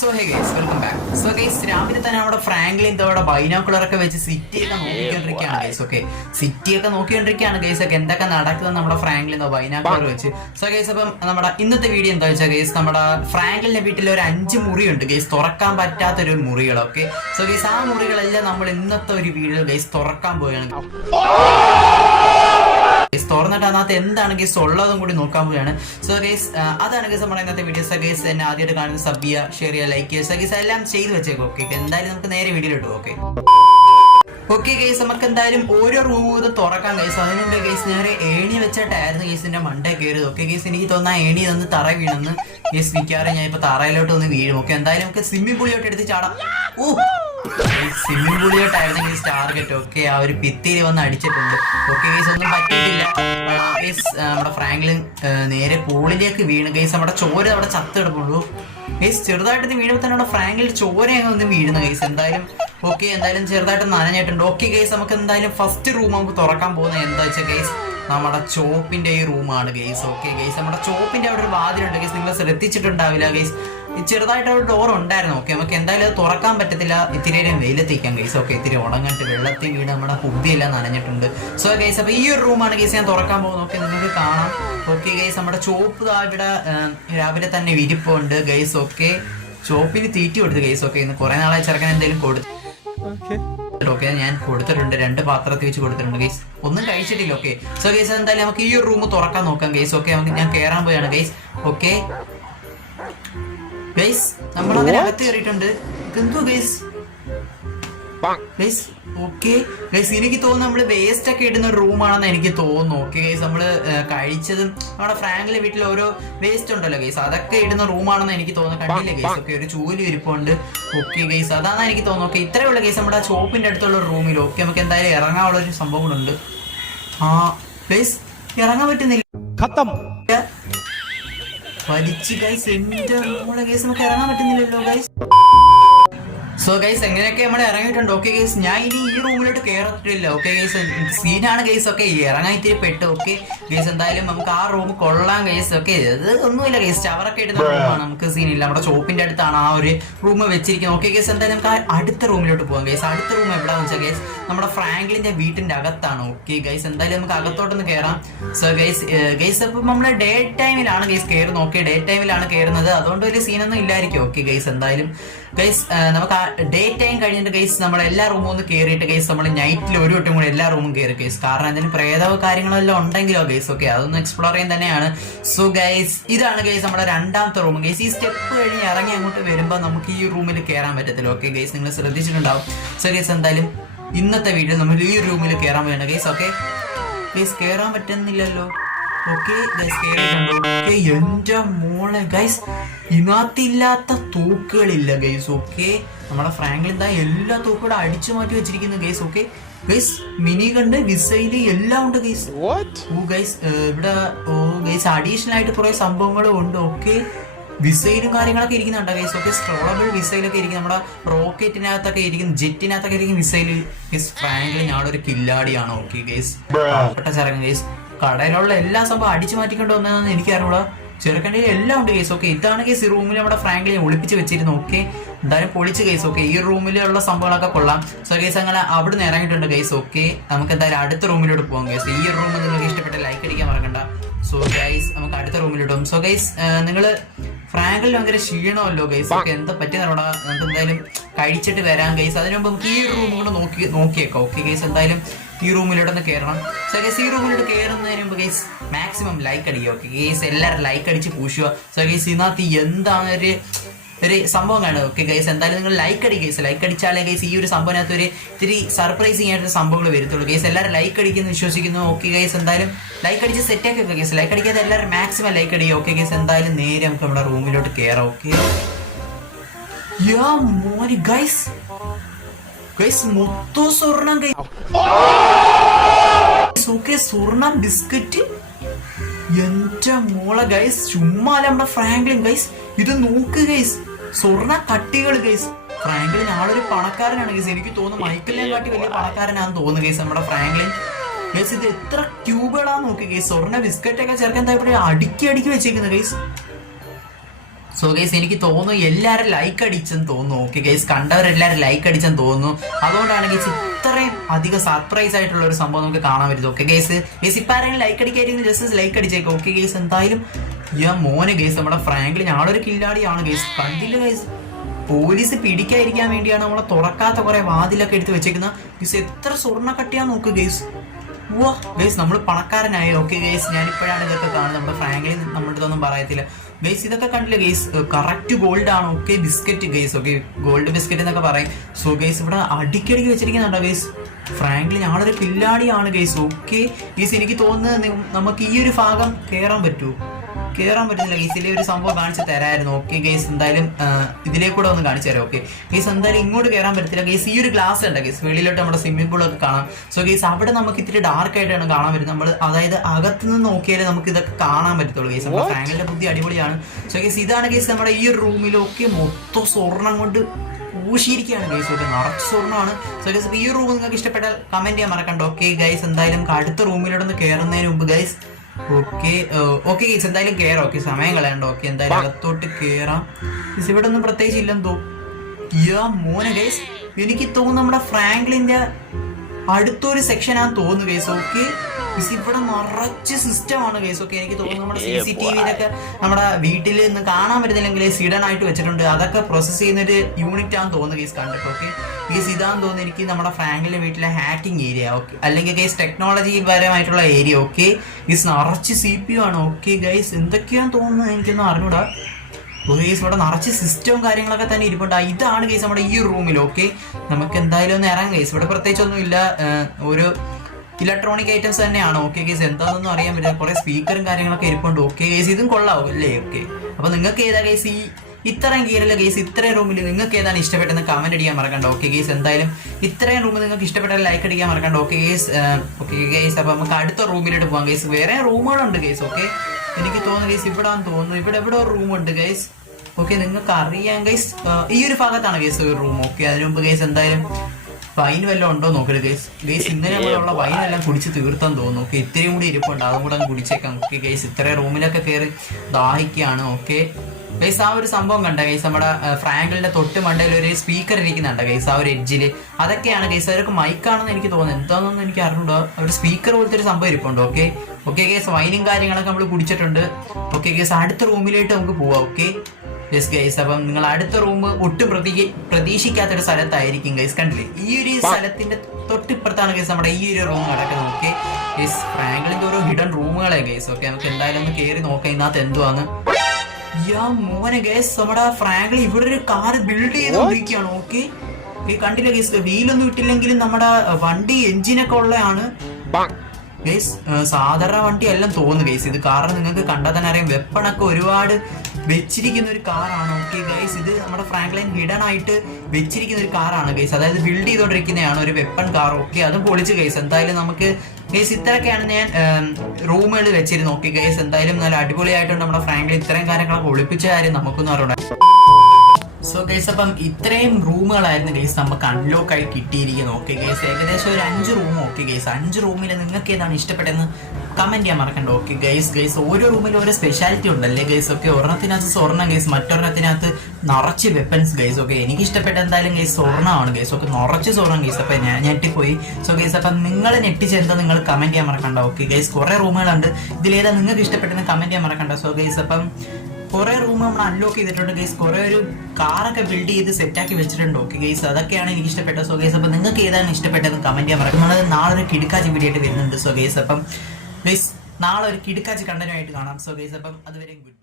So hey guys welcome back. So guys രാവിലെ തന്നെ നമ്മുടെ ഫ്രാങ്ക്ലിൻ അവിടെ ബൈനോക്കുലർ ഒക്കെ വെച്ച് സിറ്റിയൊക്കെ നോക്കിക്കൊണ്ടിരിക്കുകയാണ് ഗൈസ്. ഓക്കെ, സിറ്റിയൊക്കെ നോക്കിക്കൊണ്ടിരിക്കുകയാണ് ഗൈസ്. ഒക്കെ എന്തൊക്കെ നടക്കുന്നത് നമ്മുടെ ഫ്രാങ്ക്ലിൻ ബൈനോക്കുലർ വെച്ച്. സോ ഗൈസ് അപ്പം നമ്മുടെ ഇന്നത്തെ വീഡിയോ എന്താ വെച്ചാൽ ഗൈസ്, നമ്മുടെ ഫ്രാങ്ക്ലിന്റെ വീട്ടിൽ ഒരു 5 മുറിയുണ്ട് ഗൈസ്, തുറക്കാൻ പറ്റാത്തൊരു മുറികളൊക്കെ. സോ ഗൈസ് ആ മുറികളെല്ലാം നമ്മൾ ഇന്നത്തെ ഒരു വീഡിയോ ഗൈസ് തുറക്കാൻ പോവുകയാണ്. തുറന്നിട്ട് അതിനകത്ത് എന്താണ് ഗൈസ് ഉള്ളതും കൂടി നോക്കാൻ പോവുകയാണ്. സോ ഗൈസ് അതാണ് ഗൈസ് നമ്മുടെ ഇന്നത്തെ വീഡിയോസ്. ഗൈസ് എന്നെ ആദ്യമായിട്ട് കാണുന്ന സബ് ചെയ്യുക, ഷെയർ ചെയ്യുക, ലൈക്ക് ചെയ്യുക. ഗൈസ് എല്ലാം ചെയ്ത് വെച്ചേക്കും. ഓക്കെ, എന്തായാലും നമുക്ക് നേരെ വീഡിയോ ഇട്ടു. ഓക്കെ ഗൈസ്, നമുക്ക് എന്തായാലും ഓരോ റൂം ഇത് തുറക്കാം ഗൈസ്. അതിനുണ്ട് ഗൈസ് നേരെ ഏണി വെച്ചിട്ടായിരുന്നു ഗൈസിന്റെ മണ്ടേ കയറിയത്. ഓക്കെ ഗൈസ്, എനിക്ക് തോന്നാ ഏണി ഒന്ന് തറ വീണെന്ന് ഗൈസ്. മിക്കവാറും ഞാൻ ഇപ്പൊ തറയിലോട്ട് ഒന്ന് വീഴും. ഓക്കെ, എന്തായാലും നമുക്ക് സ്വിമ്മിംഗ് പൂളിലോട്ട് എടുത്ത് ചാടാം. സ്വിമ്മിംഗ് പൂളിലോട്ടായിരുന്നു ഗൈസ് ടാർഗറ്റ്. ഓക്കെ, ആ ഒരു ഭിത്തിയിൽ വന്ന് അടിച്ചിട്ടുണ്ട്. ഓക്കെ ഗൈസ്, ഒന്നും പറ്റിയിട്ടില്ല ഗൈസ്. നമ്മുടെ ഫ്രാങ്ക്ലിൻ നേരെ പൂളിലേക്ക് വീണ് ഗൈസ്. നമ്മുടെ ചോര അവിടെ ചത്ത് കിടപ്പുള്ളൂ ഗൈസ്. ചെറുതായിട്ട് വീഴുമ്പോൾ തന്നെ നമ്മുടെ ഫ്രാങ്ക്ലിൻ ചോരയൊക്കെ ഒന്ന് വീഴുന്നു ഗൈസ്. എന്തായാലും ഓക്കെ, എന്തായാലും ചെറുതായിട്ട് നനഞ്ഞിട്ടുണ്ട്. ഓക്കെ ഗൈസ്, നമുക്ക് എന്തായാലും ഫസ്റ്റ് റൂം നമുക്ക് തുറക്കാൻ പോകുന്നത് എന്താ വെച്ചാൽ ഗൈസ്, നമ്മുടെ ചോപ്പിന്റെ ഈ റൂമാണ് ഗൈസ്. ഓക്കെ ഗൈസ്, നമ്മുടെ ചോപ്പിന്റെ അവിടെ ഒരു വാതിലുണ്ട് ഗൈസ്. നിങ്ങൾ ശ്രദ്ധിച്ചിട്ടുണ്ടാവില്ല ഗൈസ്, ചെറുതായിട്ട് ഒരു ഡോർ ഉണ്ടായിരുന്നു. ഓക്കെ, നമുക്ക് എന്തായാലും അത് തുറക്കാൻ പറ്റത്തില്ല. ഇത്തിരി വെയിലെത്തിക്കാം ഗൈസ്. ഓക്കെ, ഇത്തിരി ഉണങ്ങിട്ട് വെള്ളത്തിൽ വീണ് നമ്മുടെ ഹുദ്ദിയെല്ലാം നനഞ്ഞിട്ടുണ്ട്. സോ ഗൈസ്, അപ്പൊ ഈ ഒരു റൂമാണ് ഗൈസ് ഞാൻ തുറക്കാൻ പോകുന്നത്. ഓക്കെ, നിങ്ങൾക്ക് കാണാം. ഓക്കെ ഗൈസ്, നമ്മുടെ ചോപ്പ് ഇവിടെ രാവിലെ തന്നെ വിരിപ്പുണ്ട് ഗൈസ്. ഓക്കെ, ചോപ്പിന് തീറ്റി കൊടുത്തു ഗൈസ്. ഓക്കെ, ഇന്ന് കുറെ നാളായി ചെറുക്കാൻ എന്തെങ്കിലും കൊടുത്തു. ഓക്കെ, ഞാൻ കൊടുത്തിട്ടുണ്ട്. 2 പാത്രത്തിൽ വെച്ച് കൊടുത്തിട്ടുണ്ട് ഗൈസ്. ഒന്നും കഴിച്ചിട്ടില്ല. ഓക്കെ, സോ ഗൈസ് എന്തായാലും നമുക്ക് ഈ ഒരു റൂം തുറക്കാൻ നോക്കാം ഗൈസ്. ഓക്കെ, നമുക്ക് ഞാൻ കയറാൻ പോയാണ് ഗൈസ്. ഓക്കെ ഗൈസ്, നമ്മളങ്ങനെ അകത്ത് കയറിയിട്ടുണ്ട്. എന്തോ ഗൈസ് ഗൈസ്. ഓക്കെ ഗൈസ്, എനിക്ക് തോന്നുന്നു നമ്മള് വേസ്റ്റ് ഒക്കെ ഇടുന്ന റൂമാണെന്ന് എനിക്ക് തോന്നുന്നു. ഓക്കെ ഗൈസ്, നമ്മള് കഴിച്ചതും നമ്മുടെ ഫ്രാങ്കിലെ വീട്ടിൽ ഓരോ വേസ്റ്റ് ഉണ്ടല്ലോ ഗൈസ്, അതൊക്കെ ഇടുന്ന റൂമാണെന്ന് എനിക്ക് തോന്നുന്നു. കണ്ടില്ലേ ഗൈസ്? ഓക്കെ, ഒരു ചൂല് ഇരിപ്പുണ്ട്. ഓക്കെ ഗൈസ്, അതാണ് എനിക്ക് തോന്നുന്നു. ഓക്കെ, ഇത്രയേ ഉള്ളൂ ഗൈസ് നമ്മുടെ ചോപ്പിന്റെ അടുത്തുള്ള റൂമിൽ. ഓക്കെ, നമുക്ക് എന്തായാലും ഇറങ്ങാനുള്ള ഒരു സംഭവങ്ങളുണ്ട്. ആ ഗൈസ്, ഇറങ്ങാൻ പറ്റുന്നില്ല. വലിച്ച് ഗൈസ്, എന്റെ റൂമിലെ ഗൈസ് നമുക്ക് ഇറങ്ങാൻ പറ്റുന്നില്ലല്ലോ ഗൈസ്. സോ ഗൈസ്, എങ്ങനെയൊക്കെ നമ്മൾ ഇറങ്ങിയിട്ടുണ്ട്. ഓക്കെ ഗൈസ്, ഞാൻ ഇനി ഈ റൂമിലോട്ട് കയറത്തില്ല. ഓക്കെ ഗൈസ്, സീനാണ് ഗൈസ്. ഓക്കെ, ഇറങ്ങാൻ ഇത്തിരി പെട്ട്. ഓക്കെ ഗൈസ്, എന്തായാലും നമുക്ക് ആ റൂം കൊള്ളാം ഗൈസ്. ഓക്കെ, അത് ഒന്നുമില്ല ഗൈസ്, ചവറൊക്കെ ഇടുന്ന റൂമാണ്. നമുക്ക് സീനില്ല. നമ്മുടെ ചോപ്പിന്റെ അടുത്താണ് ആ ഒരു റൂം വെച്ചിരിക്കുന്നത്. ഓക്കെ ഗൈസ്, എന്തായാലും നമുക്ക് അടുത്ത റൂമിലോട്ട് പോകാം ഗൈസ്. അടുത്ത റൂം എവിടെയാണെന്ന് വെച്ചാൽ ഗൈസ് നമ്മുടെ ഫ്രാങ്ക്ലിന്റെ വീട്ടിന്റെ അകത്താണ്. ഓക്കെ ഗൈസ്, എന്തായാലും നമുക്ക് അകത്തോട്ടൊന്ന് കയറാം. സോ ഗൈസ് അപ്പൊ നമ്മള് ഡേ ടൈമിലാണ് ഗൈസ് കയറുന്നത്. ഓക്കെ, ഡേ ടൈമിലാണ് കയറുന്നത്, അതുകൊണ്ട് വലിയ സീനൊന്നും ഇല്ലായിരിക്കും. ഓക്കെ ഗൈസ്, എന്തായാലും ഗൈസ് നമുക്ക് ആ ഡേ ടൈം കഴിഞ്ഞിട്ട് ഗൈസ് നമ്മൾ എല്ലാ റൂമും ഒന്ന് കയറിയിട്ട് ഗൈസ് നമ്മൾ നൈറ്റിൽ ഒരു വട്ടം കൂടി എല്ലാ റൂമും കയറി ഗൈസ്. കാരണം എന്തെങ്കിലും പ്രേതവോ കാര്യങ്ങളെല്ലാം ഉണ്ടെങ്കിലോ ഗൈസ്. ഓക്കെ, അതൊന്ന് എക്സ്പ്ലോർ ചെയ്യാൻ തന്നെയാണ്. സോ ഗൈസ്, ഇതാണ് ഗൈസ് നമ്മുടെ രണ്ടാമത്തെ റൂം ഗൈസ്. ഈ സ്റ്റെപ്പ് കഴിഞ്ഞ് ഇറങ്ങി അങ്ങോട്ട് വരുമ്പോൾ നമുക്ക് ഈ റൂമിൽ കയറാൻ പറ്റത്തില്ല. ഓക്കെ ഗൈസ്, നിങ്ങൾ ശ്രദ്ധിച്ചിട്ടുണ്ടാവും. സോ ഗൈസ്, എന്തായാലും ഇന്നത്തെ വീഡിയോ നമ്മൾ ഈ റൂമിൽ കയറാൻ വേണം ഗൈസ്. ഓക്കെ ഗൈസ്, കയറാൻ പറ്റുന്നില്ലല്ലോ. Okay guys, കേറിയിട്ടുണ്ട്. ഓക്കെ, എന്റെ മോളെ ഗൈസ്, ഇതിനകത്തില്ലാത്ത തൂക്കുകളില്ല ഗൈസ്. ഓക്കെ, നമ്മുടെ ഫ്രാങ്ക്ലിൻ എന്താ എല്ലാ തൂക്കുകളും അടിച്ചു മാറ്റി വെച്ചിരിക്കുന്നു ഗൈസ്. ഓക്കെ ഗൈസ്, മിനി ഗണ്ട്, വിസൈല് എല്ലാം ഉണ്ട് ഗൈസ്. ഓ ഗൈസ്, ഇവിടെ ഓ ഗൈസ് അഡീഷണൽ ആയിട്ട് കുറെ സംഭവങ്ങളും ഉണ്ട്. ഓക്കെ, വിസൈലും കാര്യങ്ങളൊക്കെ ഇരിക്കുന്നുണ്ട് ഗൈസ്. ഓക്കെ, സ്ട്രോളബിൾ വിസൈലൊക്കെ ഇരിക്കും. നമ്മുടെ റോക്കറ്റിനകത്തൊക്കെ ഇരിക്കും, ജെറ്റിനകത്തൊക്കെ ഇരിക്കും വിസൈല് ഗൈസ്. ഫ്രാങ്ക്ലിൻ ഞാളൊരു കില്ലാടിയാണ്. ഓക്കെ ഗൈസ്, ചരങ്ങ് ഗൈസ്. കടയിലുള്ള എല്ലാ സംഭവം അടിച്ചു മാറ്റിക്കൊണ്ട് വന്നതെന്ന് എനിക്കറിഞ്ഞൂടാ. ചെറുക്കൻ്റെ എല്ലാം ഉണ്ട് കേസ്. ഓക്കെ, ഇതാണ് കേസ് ഈ റൂമിൽ നമ്മുടെ ഫ്രാങ്ക്ലിൻ ഒളിപ്പിച്ച് വെച്ചിരുന്നു. ഓക്കെ, എന്തായാലും പൊളിച്ച് കേസ്. ഓക്കെ, ഈ റൂമിലുള്ള സംഭവങ്ങളൊക്കെ കൊള്ളാം. സോ കേസ് അങ്ങനെ അവിടെ നിന്ന് ഇറങ്ങിയിട്ടുണ്ട് കേസ്. ഓക്കെ, നമുക്ക് എന്തായാലും അടുത്ത റൂമിലോട്ട് പോകാം കേസ്. ഈ റൂം നിങ്ങൾക്ക് ഇഷ്ടപ്പെട്ട ലൈക്ക് അടിക്കാൻ മറക്കണ്ട. സോ ഗൈസ്, നമുക്ക് അടുത്ത റൂമിലോട്ട് പോകും. സോ ഗൈസ്, നിങ്ങള് ഫ്രാങ്ക്ലിൻ ഭയങ്കര ക്ഷീണമല്ലോ ഗൈസ്. ഓക്കെ, എന്താ പറ്റിയെന്നോടാ, നമുക്ക് എന്തായാലും കഴിച്ചിട്ട് വരാം ഗൈസ്. അതിന് മുമ്പ് നമുക്ക് ഈ റൂം കൂടെ നോക്കിയേക്കാം. ഓക്കെ ഗൈസ്, എന്തായാലും ഈ റൂമിലോട്ട് ഒന്ന് കയറണം. സോ ഗൈസ്, ഈ റൂമിലോട്ട് കയറുന്നതിന് മുമ്പ് ഗൈസ് മാക്സിമം ലൈക്ക് അടിക്കുക. ഓക്കെ ഗൈസ്, എല്ലാവരും ലൈക്ക് അടിച്ച് പൂശുക. സോ ഗൈസ്, ഇതിനകത്ത് എന്താണ് ഒരു സംഭവം കാണുക. ഓക്കെ ഗൈസ്, എന്തായാലും നിങ്ങൾ ലൈക്ക് അടി ഗൈസ്. ലൈക്ക് അടിച്ചാലേ ഗൈസ് ഈ ഒരു സംഭവത്തിനകത്ത് ഒരു ഇത്തിരി സർപ്രൈസിങ് ആയിട്ട് സംഭവങ്ങൾ വരത്തുള്ളൂ ഗൈസ്. എല്ലാവരും ലൈക്ക് അടിക്കുന്നു വിശ്വസിക്കുന്നു. ഓക്കെ ഗൈസ്, എന്തായാലും ലൈക്ക് അടിച്ച് സെറ്റാക്കി വെക്കുക ഗൈസ്. ലൈക്ക് അടിക്കാതെ എല്ലാവരും മാക്സിമം ലൈക്ക് അടിക്കുക. ഓക്കെ ഗൈസ്, എന്തായാലും നേരെ നമുക്ക് നമ്മുടെ റൂമിലോട്ട് കയറാം. ഓക്കെ മോനി ഗൈസ്, ഗൈസ് മൊത്തം സ്വർണം ഗൈസ്. ഓക്കെ, സ്വർണം ബിസ്ക്കറ്റ്, എന്റെ മോളെ ഗൈസ്. ചുമ്മാ നമ്മുടെ ഫ്രാങ്ക്ലിൻ ഗൈസ്, ഇത് നോക്ക് ഗൈസ്, സ്വർണ്ണ കട്ടികൾ ഗൈസ്. ഫ്രാങ്ക്ലിൻ ആളൊരു പണക്കാരനാണ് ഗൈസ്. എനിക്ക് തോന്നുന്നു മൈക്കിളിനെ കാട്ടി വലിയ പണക്കാരനാണെന്ന് തോന്നുന്നു ഗൈസ് നമ്മുടെ ഫ്രാങ്ക്ലിൻ ഗൈസ്. ഇത് എത്ര ക്യൂബുകളാന്ന് നോക്കി ഗൈസ്. സ്വർണ്ണ ബിസ്ക്കറ്റ് ഒക്കെ ചേർക്കാൻ ഇവിടെ അടുക്കി വെച്ചേക്കുന്നത് ഗൈസ്. സോ ഗൈസ് എനിക്ക് തോന്നുന്നു എല്ലാവരും ലൈക്ക് അടിച്ചെന്ന് തോന്നുന്നു. ഓക്കെ ഗൈസ്, കണ്ടവരെല്ലാവരും ലൈക്ക് അടിച്ചെന്ന് തോന്നുന്നു. അതുകൊണ്ടാണ് ഗൈസ് ഇത്രയും അധികം സർപ്രൈസ് ആയിട്ടുള്ള ഒരു സംഭവം നമുക്ക് കാണാൻ പറ്റും. ഓക്കെ ഗൈസ് ഇപ്പം ആരെങ്കിലും ലൈക്ക് അടിക്കായിരിക്കും ജസ്റ്റ് ലൈക്ക് അടിച്ചേക്കും. ഓക്കെ ഗൈസ് എന്തായാലും മോനെ ഗൈസ് നമ്മുടെ ഫ്രാങ്ക്ലിൻ ഞങ്ങളൊരു കില്ലാടിയാണ് ഗൈസ്. കണ്ടില്ല ഗൈസ്, പോലീസ് പിടിക്കാതിരിക്കാൻ വേണ്ടിയാണ് നമ്മളെ തുറക്കാത്ത കുറെ വാതിലൊക്കെ എടുത്ത് വെച്ചേക്കുന്നത്. ഗൈസ് എത്ര സ്വർണ്ണ കട്ടിയാ നോക്ക് ഗൈസ്. വാ ഗൈസ് നമ്മൾ പണക്കാരനായി. ഓക്കെ ഗൈസ് ഞാനിപ്പോഴാണ് ഇതൊക്കെ കാണുന്നത്. നമ്മുടെ ഫ്രാങ്ക്ലിൻ നമ്മുടെ ഇതൊന്നും പറയത്തില്ല ഗൈസ്. ഇതൊക്കെ കണ്ടില്ല ഗൈസ്, കറക്റ്റ് ഗോൾഡ് ആണ്. Okay biscuit guys, okay gold biscuit എന്നൊക്കെ പറയും. സോ ഗൈസ് ഇവിടെ അടിക്കടിക്ക് വെച്ചിരിക്കുന്നുണ്ടോ ഗൈസ്. ഫ്രാങ്ക്ലിൻ ഞങ്ങളൊരു കില്ലാടിയാണ് ഗൈസ്. ഓക്കെ ഗൈസ് എനിക്ക് തോന്നുന്നത് നമുക്ക് ഈ ഒരു ഭാഗം കയറാൻ പറ്റുന്നില്ല ഗൈസ്. ഇതിലെ ഒരു സംഭവം കാണിച്ച് തരായിരുന്നു. ഓക്കെ ഗൈസ് എന്തായാലും ഇതിലേക്കൂടെ ഒന്ന് കാണിച്ചു തരാം. ഓക്കെ ഗൈസ് എന്തായാലും ഇങ്ങോട്ട് കയറാൻ പറ്റത്തില്ല ഗൈസ്. ഈ ഒരു ഗ്ലാസ് ഉണ്ട് ഗൈസ്, വെളിയിലോട്ട് നമ്മുടെ സ്വിമ്മിംഗ് പൂളൊക്കെ കാണാം. സോ ഗൈസ് അവിടെ നമുക്ക് ഇത്തിരി ഡാർക്ക് ആയിട്ടാണ് കാണാൻ പറ്റുന്നത്. നമ്മൾ അതായത് അകത്ത് നിന്ന് നോക്കിയാലേ നമുക്ക് ഇതൊക്കെ കാണാൻ പറ്റത്തുള്ളൂ ഗൈസ്. നമ്മുടെ ഫ്രാങ്ക്ലിന്റെ ബുദ്ധി അടിപൊളിയാണ്. സോ ഗൈസ് ഇതാണ് ഗൈസ് നമ്മുടെ ഈ ഒരു റൂമിലൊക്കെ മൊത്തം സ്വർണം കൊണ്ട് ഊശിയിരിക്കുകയാണ് ഗൈസ്. ഓക്കെ നിറച്ച് സ്വർണ്ണമാണ്. സോ ഗൈസ് ഈ റൂം നിങ്ങൾക്ക് ഇഷ്ടപ്പെട്ടാൽ കമന്റ് ചെയ്യാൻ മറക്കണ്ട. ഓക്കെ ഗൈസ് എന്തായാലും അടുത്ത റൂമിലോട്ടൊന്ന് കയറുന്നതിന് മുമ്പ് ഗൈസ് ഓക്കെ ഗൈസ് എന്തായാലും കയറാം. ഓക്കെ സമയം കളയണ്ട. ഓക്കെ എന്തായാലും അകത്തോട്ട് കയറാം ഗൈസ്. ഇവിടെ ഒന്നും പ്രത്യേകിച്ച് ഇല്ലെന്ന് മോനെ ഗൈസ്. എനിക്ക് തോന്നുന്നു നമ്മുടെ ഫ്രാങ്ക്ലിന്റെ അടുത്തൊരു സെക്ഷനാന്ന് തോന്നുന്നു ഗൈസ്. ഓക്കെ ഇവിടെ നിറച്ച് സിസ്റ്റം ആണ് ഗൈസ്. ഓക്കെ എനിക്ക് തോന്നുന്നു നമ്മുടെ CCTVയിലൊക്കെ നമ്മുടെ വീട്ടിൽ നിന്ന് കാണാൻ പറ്റുന്നില്ലെങ്കിൽ സിഡൻ ആയിട്ട് വെച്ചിട്ടുണ്ട്. അതൊക്കെ പ്രോസസ് ചെയ്യുന്ന ഒരു യൂണിറ്റ് ആണെന്ന് തോന്നുന്നു ഗൈസ് കണ്ടിട്ട്. ഓക്കെ ഗൈസ് ഇതാന്ന് തോന്നുന്നു എനിക്ക് നമ്മുടെ ഫ്രാങ്ക്ലിന്റെ വീട്ടിലെ ഹാക്കിംഗ് ഏരിയ. ഓക്കെ അല്ലെങ്കിൽ ഗൈസ് ടെക്നോളജി പരമായിട്ടുള്ള ഏരിയ. ഓക്കെ ഗൈസ് നിറച്ച് CPU ആണ്. ഓക്കെ ഗൈസ് എന്തൊക്കെയാന്ന് തോന്നുന്നത് എനിക്കൊന്നും അറിഞ്ഞൂടാ. ഗൈസ് ഇവിടെ നിറച്ച് സിസ്റ്റവും കാര്യങ്ങളൊക്കെ തന്നെ ഇരിപ്പുണ്ട്. ഇതാണ് ഗൈസ് നമ്മുടെ ഈ റൂമിൽ. ഓക്കെ നമുക്ക് എന്തായാലും ഒന്ന് ഇറങ്ങാം ഗൈസ്. ഇവിടെ പ്രത്യേകിച്ചൊന്നും ഇല്ല, ഒരു ഇലക്ട്രോണിക് ഐറ്റംസ് തന്നെയാണ്. ഓക്കെ ഗൈസ് എന്താണെന്നൊന്നും അറിയാൻ പറ്റില്ല. കുറെ സ്പീക്കറും കാര്യങ്ങളൊക്കെ ഇരിപ്പുണ്ട്. ഓക്കെ ഗൈസ് ഇതും കൊള്ളാവും അല്ലേ. ഓക്കെ അപ്പൊ നിങ്ങൾക്ക് ഏതാ ഗൈസ് ഈ ഇത്രയും കീറില്ല ഗൈസ്, ഇത്രയും റൂമിൽ നിങ്ങൾക്ക് ഏതാണ് ഇഷ്ടപ്പെട്ടെന്ന് കമന്റ് അടിക്കാൻ മറക്കണ്ട. ഓക്കെ ഗൈസ് എന്തായാലും ഇത്രയും റൂമിൽ നിങ്ങൾക്ക് ഇഷ്ടപ്പെട്ടാൽ ലൈക്ക് അടിക്കാൻ മറക്കണ്ട. ഓക്കെ ഗൈസ് അപ്പൊ നമുക്ക് അടുത്ത റൂമിലോട്ട് പോകാം ഗൈസ്. വേറെ റൂമുകളുണ്ട് ഗൈസ്. ഓക്കെ എനിക്ക് തോന്നുന്നു ഗൈസ് ഇവിടെ തോന്നുന്നു ഇവിടെ ഒരു റൂമുണ്ട് ഗൈസ്. ഓക്കെ നിങ്ങൾക്ക് അറിയാം ഗൈസ് ഈ ഒരു ഭാഗത്താണ് ഗൈസ് ഒരു റൂം. ഓക്കെ അതിനു മുമ്പ് ഗൈസ് എന്തായാലും വൈൻ വല്ലതും ഉണ്ടോ നോക്കരുത് ഗൈസ് ഇന്നലെ നമ്മളുള്ള വൈനെല്ലാം കുടിച്ച് തീർത്താൻ തോന്നുന്നു. ഓക്കെ ഇത്രയും കൂടി ഇരിപ്പുണ്ട്, അതും കൂടെ അങ്ങ് കുടിച്ചേക്കാം. ഓക്കെ ഗൈസ് ഇത്രയും റൂമിലൊക്കെ കയറി ദാഹിക്കുകയാണ്. ഓക്കെ ഗൈസ് ആ ഒരു സംഭവം കണ്ട ഗൈസ് നമ്മുടെ ഫ്രാങ്ക്ലിന്റെ തൊട്ട് മണ്ടയിൽ ഒരു സ്പീക്കർ ഇരിക്കുന്നുണ്ട് ഗൈസ് ആ ഒരു എഡ്ജിൽ. അതൊക്കെയാണ് ഗൈസ്, അതൊക്കെ മൈക്കാണെന്ന് എനിക്ക് തോന്നുന്നു. എന്താണെന്നൊന്നും എനിക്ക് അറിഞ്ഞൂടാ. ഒരു സ്പീക്കർ പോലത്തെ ഒരു സംഭവം ഇരിപ്പുണ്ട്. ഓക്കെ ഗൈസ് വൈനും കാര്യങ്ങളൊക്കെ നമ്മൾ കുടിച്ചിട്ടുണ്ട്. ഓക്കെ ഗൈസ് അടുത്ത റൂമിലേക്ക് നമുക്ക് പോവാം. ഓക്കെ യെസ് ഗൈസ് അപ്പം നിങ്ങൾ അടുത്ത റൂം ഒട്ടും പ്രതീക്ഷിക്കാത്തൊരു സ്ഥലത്തായിരിക്കും ഗൈസ്. കണ്ടില്ലേ ഈ ഒരു സ്ഥലത്തിന്റെ തൊട്ടിപ്പുറത്താണ് ഗൈസ് നമ്മുടെ ഈ ഒരു റൂം കിടക്കുന്നത്. ഓക്കെ ഗൈസ് ഫ്രാങ്ക്ലിന്റെ ഓരോ ഹിഡൻ റൂമുകളെ ഗൈസ്. ഓക്കെ നമുക്ക് എന്തായാലും ഒന്ന് കയറി നോക്കാം ഇതിനകത്ത് എന്തുവാന്ന്. മോനെ ഗൈസ് നമ്മുടെ ഫ്രാങ്ക്ലിൻ ഇവിടെ ഒരു കാർ ബിൽഡ് ചെയ്തുകൊണ്ടിരിക്കുകയാണ്. ഓക്കെ കണ്ടില്ല ഗൈസ്, വീലൊന്നും ഇട്ടില്ലെങ്കിലും നമ്മുടെ വണ്ടി എഞ്ചിനൊക്കെ ഉള്ളതാണ് ഗൈസ്. സാധാരണ വണ്ടി എല്ലാം തോന്നുന്നു ഗൈസ് ഇത്. കാരണം നിങ്ങൾക്ക് കണ്ടാൽ തന്നെ അറിയാം വെപ്പണൊക്കെ ഒരുപാട് വെച്ചിരിക്കുന്ന ഒരു കാറാണ്. ഓക്കെ ഗൈസ് ഇത് നമ്മുടെ ഫ്രാങ്ക്ലിൻ ഹിഡൻ ആയിട്ട് വെച്ചിരിക്കുന്ന ഒരു കാറാണ് ഗൈസ്. അതായത് ബിൽഡ് ചെയ്തോണ്ടിരിക്കുന്നതാണ് ഒരു വെപ്പൺ കാർ. ഓക്കെ അതും പൊളിച്ച് ഗൈസ്. എന്തായാലും നമുക്ക് ഗൈസ് ഇത്രയൊക്കെയാണ് ഞാൻ റൂമുകൾ വെച്ചിരുന്നു. ഓക്കെ ഗൈസ് എന്തായാലും നല്ല അടിപൊളിയായിട്ടുണ്ട് നമ്മുടെ ഫ്രാങ്ക്ലിൻ ഇത്രയും കാര്യങ്ങളൊക്കെ ഒളിപ്പിച്ച കാര്യം നമുക്കൊന്നും അറിയണം. സോ ഗൈസ് അപ്പം ഇത്രയും റൂമുകളായിരുന്നു ഗൈസ് നമുക്ക് അൺലോക്ക് ആയി കിട്ടിയിരിക്കുന്നത്. ഓക്കെ ഗൈസ് ഏകദേശം ഒരു 5 റൂം. ഓക്കെ ഗൈസ് 5 റൂമിൽ നിങ്ങൾക്ക് ഏതാണ് ഇഷ്ടപ്പെട്ടതെന്ന് കമന്റ് ചെയ്യാൻ മറക്കണ്ട. ഓക്കെ ഗൈസ് ഓരോ റൂമിലും ഓരോ സ്പെഷ്യാലിറ്റി ഉണ്ടല്ലേ ഗൈസ്. ഓക്കെ ഒരെണ്ണത്തിനകത്ത് സ്വർണ്ണം ഗൈസ്, മറ്റൊരെണ്ണത്തിനകത്ത് നിറച്ച് വെപ്പൺസ് ഗൈസ്. ഓക്കെ എനിക്ക് ഇഷ്ടപ്പെട്ട എന്തായാലും ഗൈസ് സ്വർണ്ണമാണ് ഗൈസ്. ഓക്കെ നിറച്ച് സ്വർണ്ണം ഗൈസ്. അപ്പൊ ഞാൻ ഞെട്ടിപ്പോയി. സോ ഗൈസ് അപ്പം നിങ്ങൾ ഞെട്ടിച്ചെന്താ നിങ്ങൾ കമന്റ് ചെയ്യാൻ മറക്കണ്ട. ഓക്കെ ഗൈസ് കുറെ റൂമുകളുണ്ട്, ഇതിലേതാ നിങ്ങൾക്ക് ഇഷ്ടപ്പെട്ടെന്ന് കമന്റ് ചെയ്യാൻ മറക്കണ്ട. സോ ഗൈസ് അപ്പം കുറെ റൂം നമ്മൾ അൺലോക്ക് ചെയ്തിട്ടുണ്ട് ഗൈസ്. കുറെ ഒരു കാറൊക്കെ ബിൽഡ് ചെയ്ത് സെറ്റാക്കി വെച്ചിട്ടുണ്ട്. ഓക്കെ ഗൈസ് അതൊക്കെയാണ് എനിക്ക് ഇഷ്ടപ്പെട്ടത്. സോ ഗൈസ് അപ്പം നിങ്ങൾക്ക് ഏതാണ് ഇഷ്ടപ്പെട്ടതെന്ന് കമന്റ് ചെയ്യാൻ മറക്കും. നമ്മൾ നാളെ ഒരു കിടുക്കാച്ചി വീഡിയോ ആയിട്ട് വരുന്നുണ്ട്. സോ ഗൈസ് അപ്പം ഗൈസ് നാളെ ഒരു കിടുക്കാച്ചി കണ്ടന്റുമായിട്ട് കാണാം. സോ ഗൈസ് അപ്പം അതുവരെ ഗുഡ്.